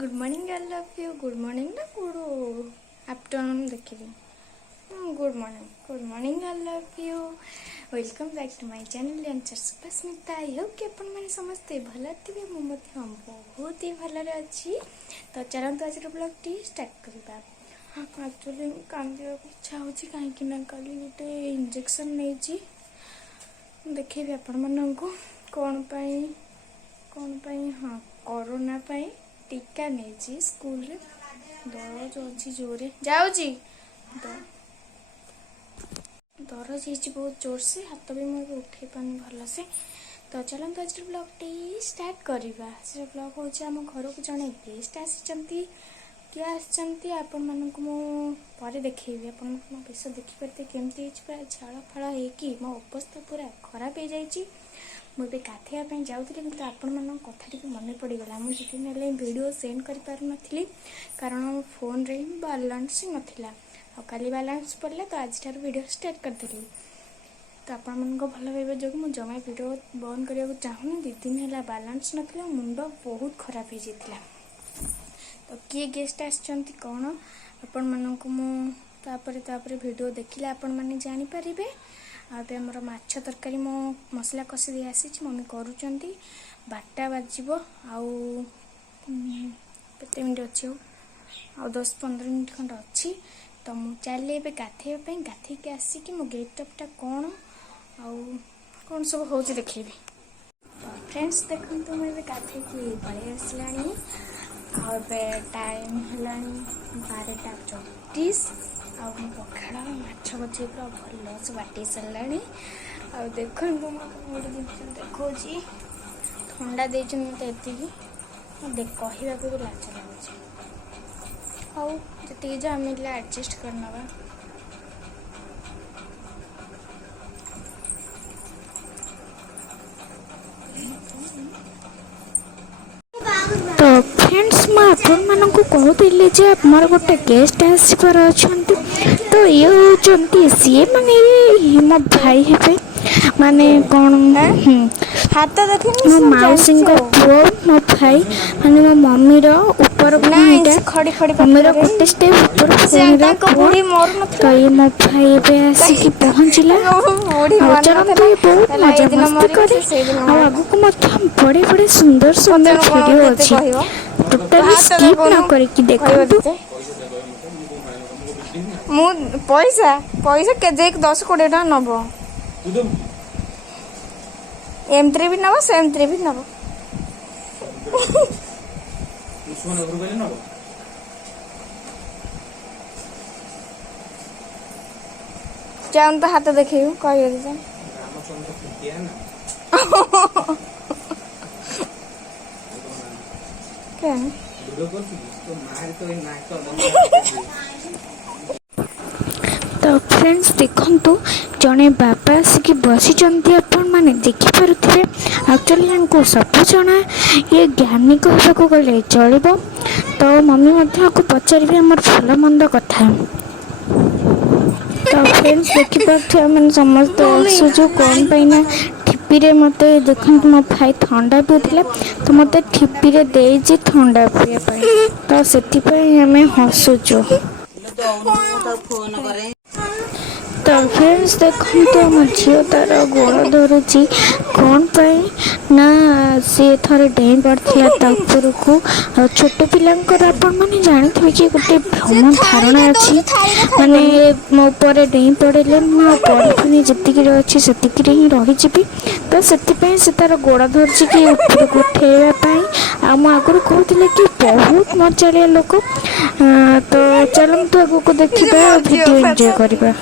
Good morning I love you good morning ना good afternoon देखिए good morning I love you welcome back to my channel anchor Susmita I hope कि अपन मैंने समस्ते भल थे मुझे बहुत ही भलरे अच्छी तो चलते आज ब्लॉग टी स्टार्ट करवा एक्चुअली कांदा इच्छा हो कहीं कल गोटे इंजेक्शन नहीं देखी आपण मानक कौन हाँ कोरोना टीका नहीं स्कूल रे दरज अच्छी जोरे जाऊँगी दरज हो बहुत जोर से हाथ भी मुझे उठे पानी भल से तो चलते आज ब्लॉग टी स्टार्ट करवा से ब्लॉग हूँ आम घर को जड़े गेस्ट आसी किए आसी आपण मानक मुझे देखी आप मो बेस देखिपारे केमती पूरा झाड़ फाड़ हो अवस्था पूरा खराब हो जाए मुझे गाधेवाई जाऊँगी कि आपण मान कथा मन पड़गला मुझे दिन वीडियो सेंड कर पारी कारण फोन रे बालांस ही नाला काली बालांस पड़ला तो आज वीडियो स्टार्ट करदेली तो आपण मान भल पाइबा जो मुझे जमा वीडियो बंद करने को चाहूनी 2 दिन है बालांस ना मुंड बहुत खराब हो जाता तो किए गेस्ट आसचंती कौन आपण मानक मुझे वीडियो देखिले आपण माने जानी पारिबे आम माछ तरकारी मो मसला कषि दे आसी मम्मी करुँच 12टा बाजब आते मिनट अच्छी आ 10-15 मिनट खंड अच्छी तो मुझे चली गाधेवाई गाधे आसिक मो गेटअपटा कौन कौन सब हो देखी फ्रेंड्स देखते मुझे गाधे पलि आसला टाइम है 12:34 आ पखाड़ माछ बचे पूरा भल से बाटी सारा देखो गोटे जिन देखा थंडा दे मत ये कहवा भी लाज लगुच जी आम एडजस्ट करना तो फ्रेंड्स मुझे कहूली जे मोर गोटे गेस्ट आसपार अच्छा तो ये होती सी माने मो भाई हे माने कौन हाथ मो मौसी पुओ मो भाई माने मो मम्मी ऊपर मम्मी गोटे स्टेप ऊपर तो ये मो भाई ए आसिक पहुँचला चलते बहुत मजा मस्ती करे आगक बड़े बड़े सुंदर सुंदर वीडियो अच्छी टोटाली स्किप न करके देखो मु पैसा पैसा केजे 10-20 टाँग नब एमती भी नब सेमती भी नब जाऊन तो हाथ देखे कह तो फ्रेंड्स देखंतु जड़े बाबा आसिक बसी आपण मैंने देखिपे एक्चुअली इनको सब जना ये ज्ञानी कहवाक गले चलो तो मम्मी को पचारे आम भल मंद कथा तो फ्रेंड्स देखिपे मैंने समस्त आसुचु कौन पाइना ठिपी रे मत देखो मो भाई ठंडा पीला तो मत ठिपी रे देजी ठंडा पीवा तो से आम हसुचु तो फ्रेंड्स देखो तो मो झी तार गोड़ धरुची कौन पाई ना सी थे डेई पड़ा ऊपर को छोट पिलांकर आपण मैंने जानते कि गोटे भ्रम धारणा अच्छी माने मो ऊपर डेई पड़े पढ़ी जी अच्छी से ही रही तो से तार गोड़ धरची कि ऊपर को उठेवाई आम आगुरी कहते कि बहुत मजालिया लोक तो चलते आगू देखा वीडियो एंजॉय करवा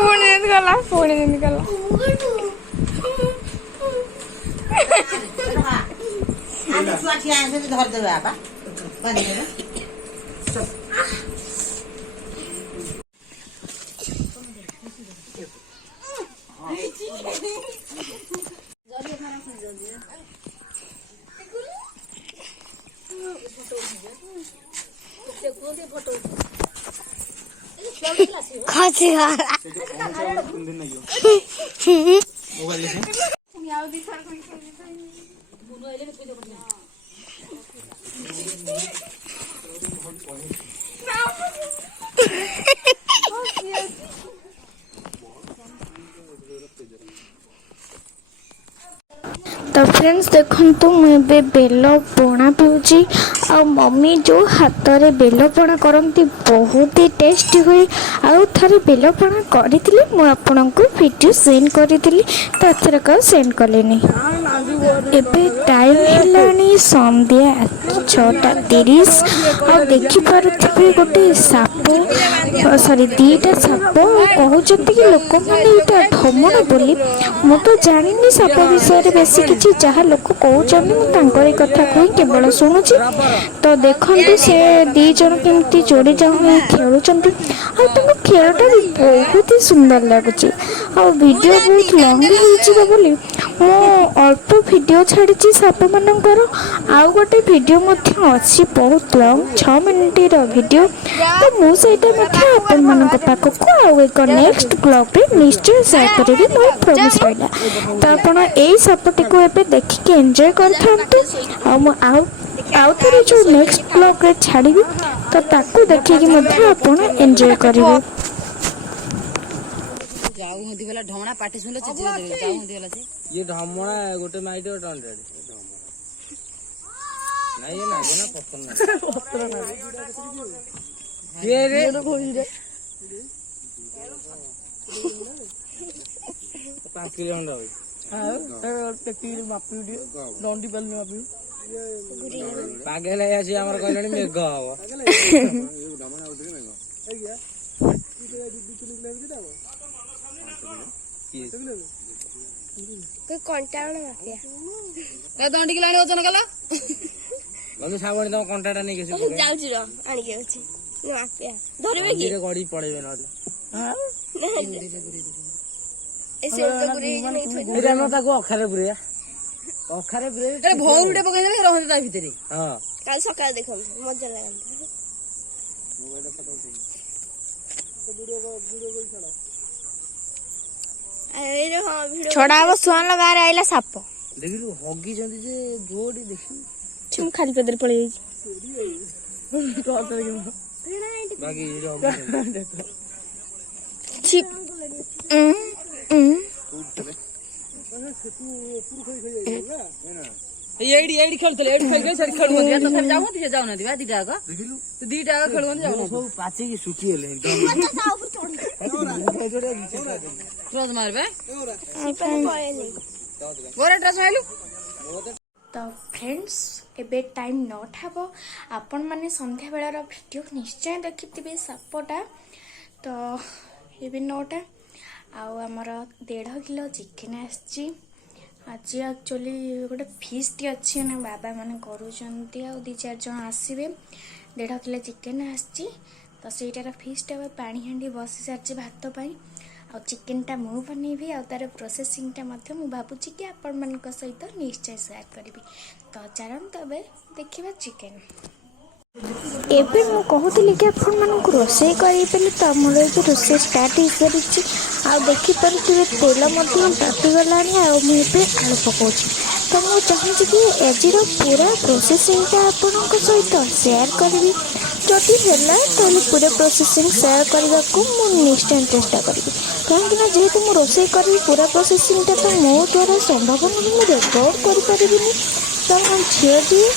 पुणी गला धरदे बाबा ଖସି तो फ्रेंड्स देखंतु मुझे बेल पणा पिऊँगी आ मम्मी जो हाथ में बेल पणा करती बहुत ही टेस्टी हुए आउ थे बेल पणा करी मुझे वीडियो सेंड करी तो एथरक सेंड कलेनी एबे टाइम है संध्या 6:30 आ देखिपे गोटे साप सॉरी दीटा साप कहते कि लोक मैंने ढमण बोली मु तो जानी साप विषय बेसी किसी जहाँ लोक कहते कथा कही केवल शुणुची तो देखते से दी जन केमती जोड़ी जाऊँ खेलुंट खेलटा भी बहुत ही सुंदर लगुच वीडियो बहुत लंग बोली मु अल्प वीडियो छाड़ी साप मानकर आउ गोटे वीडियो अच्छी बहुत लंग 6 मिनिट वीडियो तो मुझे आपण मान पाखक आउ एक नेक्स्ट ब्लॉग रे निश्चय शेयर करेंगे मोर प्रॉमिस रहा तो आपण यही सापटी को एबे देखिक एंजॉय करथांतु आउ थे जो नेक्स्ट ब्लॉग रे छाड़ी तो ताकू देखिकी मध्य आपण एंजॉय करिवे जाऊ होती वाला ढमणा पाटी सुनले चिचिरा देबे जाऊ होती वाला से ये ढमणा गोटे माइट 100 नहीं ये ना ना पसंद ना ये रे पाँच किलो अंडा होई हां टेकी मापी दियो डंडी बेल मापी पागल है आसी हमर कहलनी मेघ हबो ढमणा उठे मेघ हे गया कोई कांटाण माफिया ए दंडी के लाणी वजन कला बंधु सावणी तम कांटाटा नै केसी पके जाउची र आनी के अछि माफिया धरबे की रे गड़ी पड़ेबे न हां ए से तो गुरे नै थोइ एरा न ताको अखारे पुरे अरे भौरुडे पकाइ देले रहंते ता भितरे हां काल सकाळ देखम मजा लागल मोबाइल फोटो उठे छोड़ा अब सुन लगा रे आइला साप देखिलु हगी जंदी जे जोडी देखि तुम खाली पेदर पळे बाकी ये जो छिप एडी खेलतले एडी खेल गई सर खेलु दिया तो फिर जाऊ दिया जाऊ ना दिया दीटा का देखिलु तो दीटा का खेलु जाऊ सब पाचे की सुखी हेले क्रोध मार बे गोरे ड्रेस आइलु तो फ्रेंड्स एबे टाइम 9 हेबो आपण माने संध्या बेलार वीडियो निश्चय देखिथिबे सापटा तो एबे 9टा आउ हमर 1.5 किलो चिकन आछि आज एक्चुअली गोटे फीस्ट अच्छी ना बाबा मैंने करूँच आ 2-4 जन आसवे 1.5 किलो चिकेन आसी तो सहीटार फीस्ट हे पानी हांडी बसी सारी भात पाई आ चिकेनटा मु बनैबी आ तार प्रोसेसिंगटा मु भावुची कि आपण मान सहित निश्चय शेयर करी तो चलते अब देखा चिकेन एबे मु कहूली कि आपण मानक रोषे करें तो मोर ये रोषे स्टार्ट हो सारी आ देखिपे तेल तातीगला मुझे आलू पकाऊँ तो मुझे चाहूँगी कि आज पूरा प्रोसेसिंगटा आपण सहित शेयर करी जदि है तो पूरा प्रोसेसिंग शेयर करने को निश्चय चेष्टा करी कहीं जेहेतु मुझे रोषे करी पूरा प्रोसेसिंगटा तो मो द्वारा संभव मुझे रेकर्ड कर तो मो झील दिए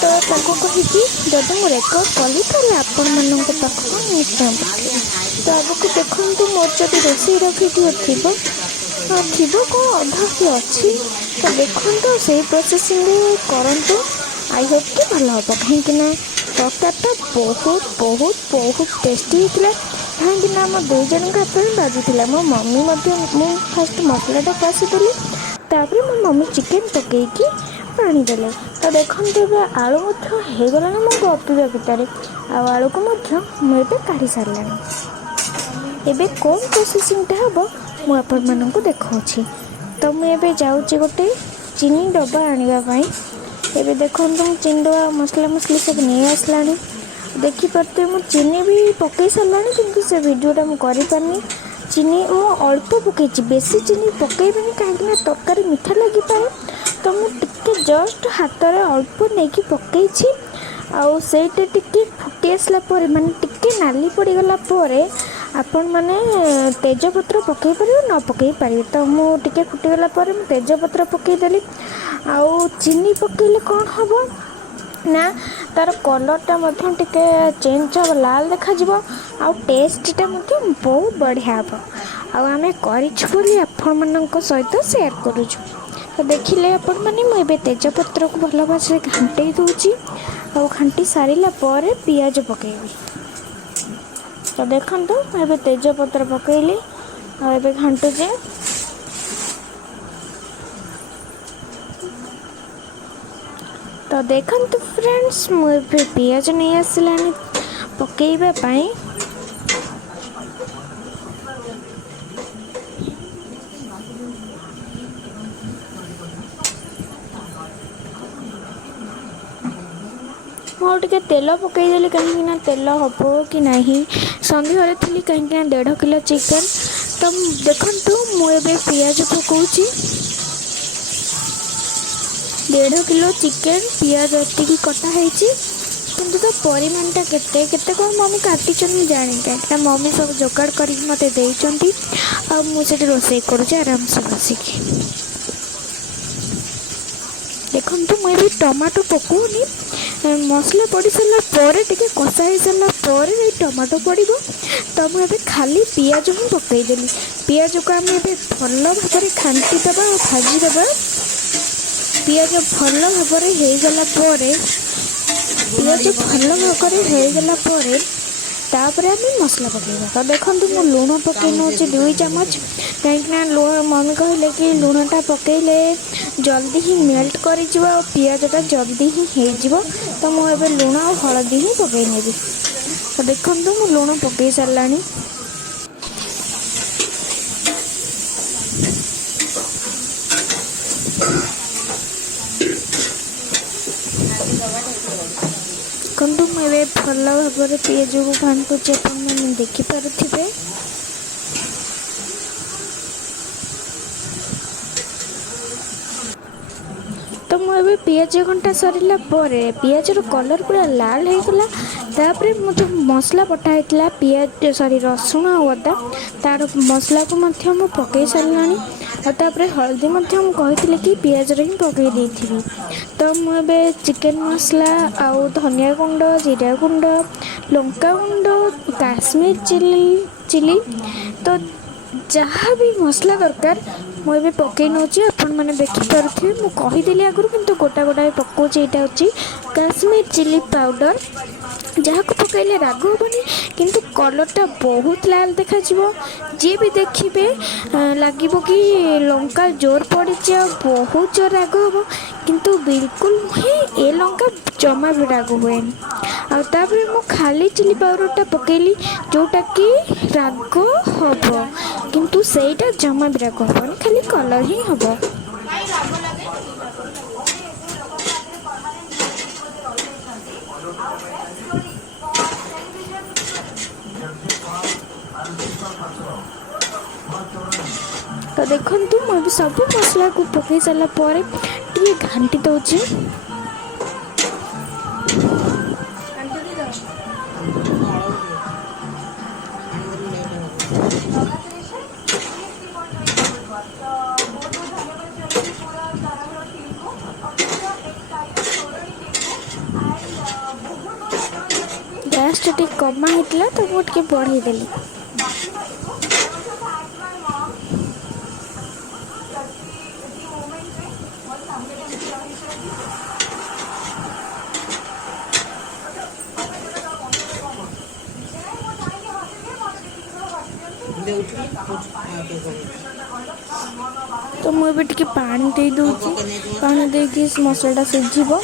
तो कहीकि जब मुझे रेकर्ड कली आपण मान पाखक निश्चय तो आगक देखु मोर जब रोषेर वीडियो थी कौन अधा कि अच्छी तो देखो से प्रोसेसिंग करूँ आई होप कि भल हम कहीं तरकारीटा बहुत बहुत बहुत टेस्टी होता कहीं आम 2 जन हाथ में बाजुला मो मम्मी मु फास्ट मसलाटा कषिदेली तापर मो मम्मी चिकेन पकईकी पानी देले तो देखते आलू होगला मो गपिवा भितर आलू को मुझे काढ़ी सारे एबे कौन प्रोसेसिंगटा हम मुझे देखा तो मुझे जाऊँगी गोटे चीनी डब्बा आने एबे देखो चीनी डब्बा मसला मसली सब नहीं आसला देखिपे मु चीनी भी पकई सारा किंतु से वीडियोटा मुझे पारनी चीनी मु अल्प पकई बेसी चीनी पकईबी कहीं तरकारी मीठा लगी पाए तो मुझे जस्ट हाथ में अल्प नहीं पकई आउ सेटा टिके फुटी आसला माने टिके नाली पड़गला आपण मैंने तेजपत्र पकई पारे न पकई पारे तो मुझे फुटीगला तेजपत्र पकईदेली आउ चीनी पकईले कौन हम ना तार कलरटा टिके चेंज हम लाल देखा आउ टेस्टा बहुत बढ़िया हम आम कर सहित सेयार करुचु तो देखिले आपण मैंने मुझे तेजपत्र को भल भाव घाटे दूची आ घाटी सारा पियाज पकईबी तो देखु मुझे तेजपत्र पकईली आए घाटुचे तो देखु फ्रेंड्स मुझे पियाज नहीं आसला पकईवाई मुझे तेल पकईदेली कहीं तेल हम कि नहीं सन्देह थी कहीं 1.5 किलो चिकेन तो देखु मुझे पियाज पकाउची 1.5 किलो चिकेन पियाज एति कटा है किंतु तो परिमाणटा केते कौन मम्मी काटी जानी कहीं मम्मी सब जोगाड़ कर मत देती मुझे रोसे करुँच आराम से बसिकी देखु मुझे टमाटो पकाउनी मसला पड़ सारा टे कषा हो सारापर टमाटो पड़ तो मुझे खाली पियाज ही पकईदेली पियाज को आम भल भाव घाटीदेवा और भाजीदेवा पियाज भल भाव होगला पियाज भल भाव होगला आम मसला पकईवा तो देखो मु लुण पकई नौ 2 चामच कहीं लुण मम्मी कहले कि लुणटा पकईले जल्दी ही मेल्ट कर पियाजटा जल्दी ही हो तो मुझे लुण और हलदी ही पकई नेबी तो देखो मु लुण पकई सारा देखु मुझे भल भाव पियाज को घाटुचे मैंने देखिपे तो मुझे पियाज घंटा सरला पियाज कलर पूरा लाल होगला तापर मुझे मसला पठाई पियाज सॉरी रसुण और अदा तार मसला को पकई सारा हल्दी कही कि पियाज ही पकई देती तो मुझे चिकेन मसला आउ धनिया गुंड जीरा गुंड लंका गुंड काश्मीर चिली तो जहाँ भी मसला दरकार मुझे पकई नौची आपण मैंने देखिपे मुझे कहीदेली आगुरी किंतु गोटा गोटा पकाउची यहाँ हूँ काश्मीर चिली पाउडर जहाँ को पकईले राग हेनी किंतु कलरटा बहुत लाल देखा जी भी देखिए लगे कि लंका जोर पड़ी बहुत जोर राग हम किंतु बिल्कुल ही ए लंका जमा भी राग हुए आउे मु खाली चिली पाउडरटा पकईली जोटा कि राग हम किंतु सेटा जमा भी राग हेनी खाली कलर ही हम तो देखु मुझे सब मसला को पकई सारापर टे घाटी दूची गैस टे कमा होता तो मुझे बढ़ईदेली तो मुझे पानी दे दूची पानी देकी मसलाटा सीझब आ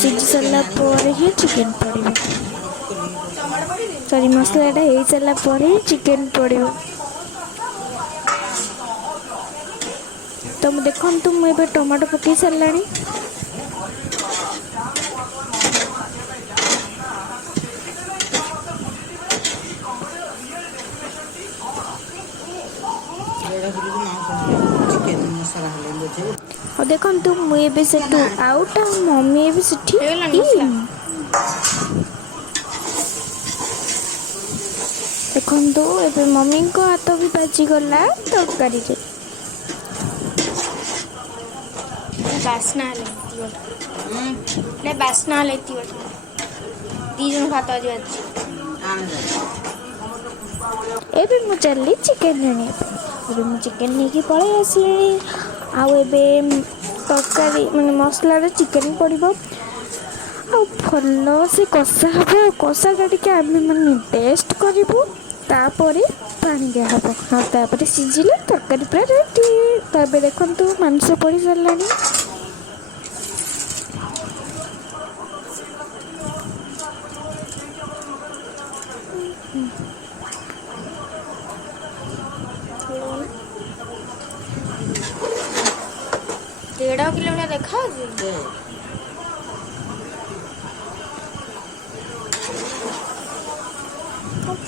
सीझी सारापर ही चिकेन पड़े सॉरी मसलाटा हो सारापर ही चिकेन पड़ो तो देखु मुझे टमाटो पकई सारा ଆଉ ଦେଖନ୍ତୁ ମୁଁ ଏବେ ସେଠୁ ଆଉଟ୍ ଆଉ ମମି ଏବେ ସେଠି ହେଇଗଲାଣି ମସଲା? ଦେଖନ୍ତୁ ଏବେ ମମିଙ୍କ ହାତ ବି ବାଜିଗଲା ତରକାରୀରେ। ବାସ୍ନା ହେଲେ ବାସ୍ନା ହେଲେ ଦି ଜଣ ଭାତ ଆଜି ବାଜିଛି। ଏବେ ମୁଁ ଚାଲିଲି ଚିକେନ୍ ଆଣିବା ପାଇଁ। ଏବେ ମୁଁ ଚିକେନ୍ ନେଇକି ପଳେଇ ଆସିଲିଣି। ଆଉ ଏବେ ତରକାରୀ ମାନେ ମସଲାରେ ଚିକେନ୍ ପଡ଼ିବ ଆଉ ଭଲ ସେ କଷା ହେବ। ଆଉ କଷାଟା ଟିକେ ଆମେ ମାନେ ଟେଷ୍ଟ କରିବୁ, ତାପରେ ପାଣି ଦିଆହେବ। ଆଉ ତାପରେ ସିଝିଲେ ତରକାରୀ ପୁରା ରେଡ଼ି। ତାପରେ ଦେଖନ୍ତୁ ମାଂସ ପଡ଼ି ସାରିଲାଣି। ଦେଢ଼ କିଲୋ ଭଳିଆ ଦେଖାଯାଉଛି।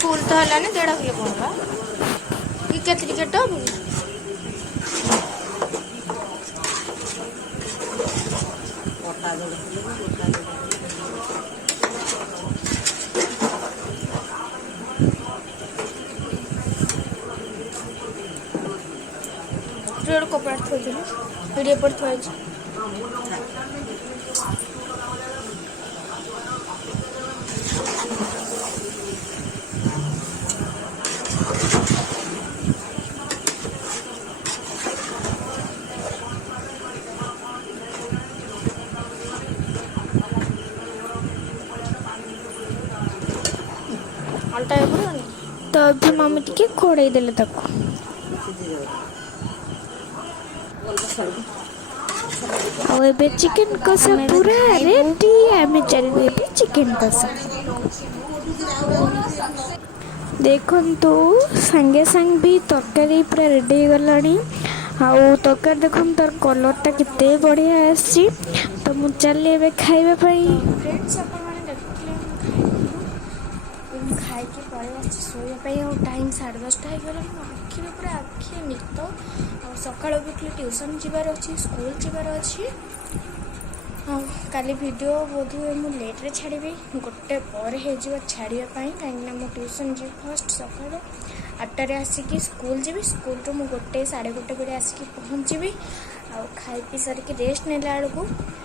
ଫୁଲ୍ ତ ହେଲାନି, 1.5 କିଲୋ କଣ ବା କି କେତେ ଟିକେ ଟପ୍ ଗୋଟେ କପଡ଼ା ଥୋଇଥିଲି, ଏଠି ଏପଟେ ଥୁଆହେଇଛି। ଅଲଟା ପଡ଼ିବନି। ତ ଏବେ ମମି ଟିକେ ଘୋଡ଼େଇ ଦେଲେ ତାକୁ। ଆଉ ଏବେ ଚିକେନ୍ କଷା ପୁରା ରେଡ଼ି। ଆମେ ଚାଲିଲୁ ଏବେ ଚିକେନ୍ କଷା। ଦେଖନ୍ତୁ ସାଙ୍ଗେ ସାଙ୍ଗେ ବି ତରକାରୀ ପୁରା ରେଡ଼ି ହେଇଗଲାଣି। ଆଉ ତରକାରୀ ଦେଖନ୍ତୁ ତାର କଲର୍ଟା କେତେ ବଢ଼ିଆ ଆସିଛି। ତ ମୁଁ ଚାଲିଲି ଏବେ ଖାଇବା ପାଇଁ। ଫ୍ରେଣ୍ଡସ୍ ଆପଣମାନେ ଦେଖୁଥିଲେ ମୁଁ ଖାଇକି ପଳେଇ ଆସିଛି ଶୋଇବା ପାଇଁ। ଆଉ ଟାଇମ୍ 10:30 ହେଇଗଲାଣି। ମୋ ଆଖିରେ ପୁରା ଆଖି ନିଦ। ଆଉ ସକାଳୁ ଉଠିଲେ ଟ୍ୟୁସନ୍ ଯିବାର ଅଛି, ସ୍କୁଲ ଯିବାର ଅଛି। ଆଉ କାଲି ଭିଡ଼ିଓ ବୋଧହୁଏ ମୁଁ ଲେଟ୍ରେ ଛାଡ଼ିବି, 1 ପରେ ହେଇଯିବ ଛାଡ଼ିବା ପାଇଁ। କାହିଁକିନା ମୁଁ ଟ୍ୟୁସନ୍ ଯିବି ଫାର୍ଷ୍ଟ ସକାଳୁ 8ଟାରେ ଆସିକି ସ୍କୁଲ ଯିବି। ସ୍କୁଲରୁ ମୁଁ 1, 1:30 ବେଳେ ଆସିକି ପହଞ୍ଚିବି। ଆଉ ଖାଇ ପିଇ ସାରିକି ରେଷ୍ଟ ନେଲା ବେଳକୁ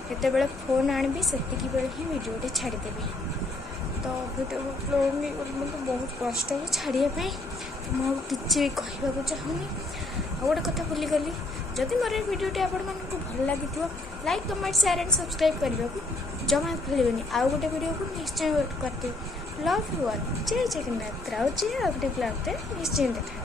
ଯେତେବେଳେ ଫୋନ୍ ଆଣିବି ସେତିକି ବେଳେ ହିଁ ଭିଡ଼ିଓଟି ଛାଡ଼ିଦେବି। ତ ଭିଡ଼ିଓ ଅପଲୋଡ଼ ନେଇଗଲି, ମୋତେ ବହୁତ କଷ୍ଟ ହେବ ଛାଡ଼ିବା ପାଇଁ। ମୁଁ ଆଉ କିଛି ବି କହିବାକୁ ଚାହୁଁନି। ଆଉ ଗୋଟେ କଥା ଭୁଲିଗଲି, ଯଦି ମୋର ଏ ଭିଡ଼ିଓଟି ଆପଣମାନଙ୍କୁ ଭଲ ଲାଗିଥିବ like, comment, share and subscribe କରିବାକୁ ଜମା ଭୁଲିବେନି। ଆଉ ଗୋଟେ ଭିଡ଼ିଓକୁ ନିଶ୍ଚୟ ୱେଟ୍ କରିଥିବେ। Love you all. ଜୟ ଜଗନ୍ନାଥ। ରହୁଛି ଆଉ ଗୋଟେ ବ୍ଲଗ୍ରେ ନିଶ୍ଚୟ ଦେଖା।